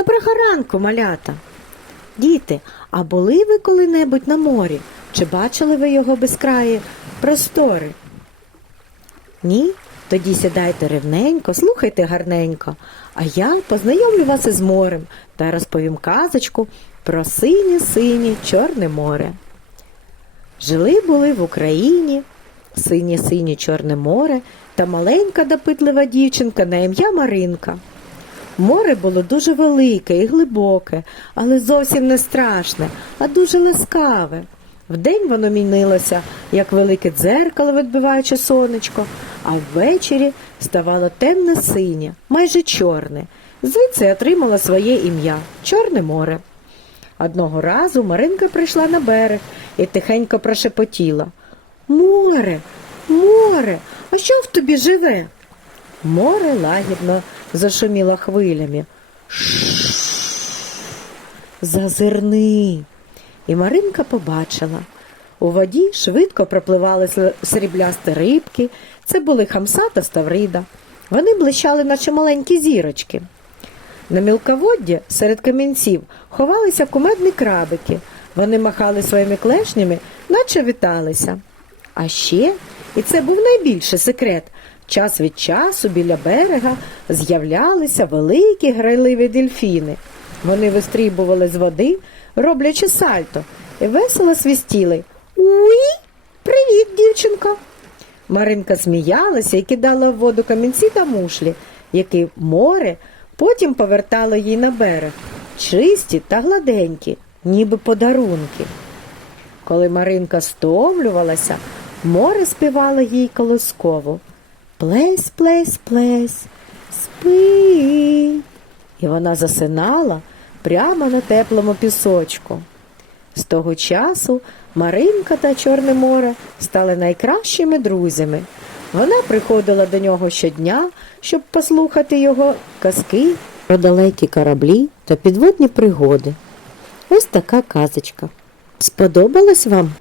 Доброго ранку, малята. Діти, а були ви коли-небудь на морі? Чи бачили ви його безкраї простори? Ні? Тоді сідайте рівненько, слухайте гарненько, а я познайомлю вас із морем та розповім казочку про синє-синє Чорне море. Жили були в Україні синє-синє Чорне море та маленька допитлива дівчинка на ім'я Маринка. Море було дуже велике і глибоке, але зовсім не страшне, а дуже ласкаве. Вдень воно мінилося, як велике дзеркало, відбиваючи сонечко, а ввечері ставало темне синє, майже чорне. Звідси отримало своє ім'я Чорне море. Одного разу Маринка прийшла на берег і тихенько прошепотіла Море, море, а що в тобі живе? Море лагідно зашуміло хвилями. Зазирни. І Маринка побачила. У воді швидко пропливали сріблясті рибки. Це були хамса та ставрида. Вони блищали, наче маленькі зірочки. На мілководді серед камінців ховалися кумедні крабики. Вони махали своїми клешнями, наче віталися. А ще, і це був найбільший секрет, час від часу біля берега з'являлися великі грайливі дельфіни. Вони вистрібували з води, роблячи сальто, і весело свістіли. Уй! Привіт, дівчинко! Маринка сміялася і кидала в воду камінці та мушлі, які море потім повертало їй на берег, чисті та гладенькі, ніби подарунки. Коли Маринка стомлювалася, море співало їй колосково. Плесь, плесь, плесь, спи. І вона засинала прямо на теплому пісочку. З того часу Маринка та Чорне море стали найкращими друзями. Вона приходила до нього щодня, щоб послухати його казки про далекі кораблі та підводні пригоди. Ось така казочка. Сподобалась вам?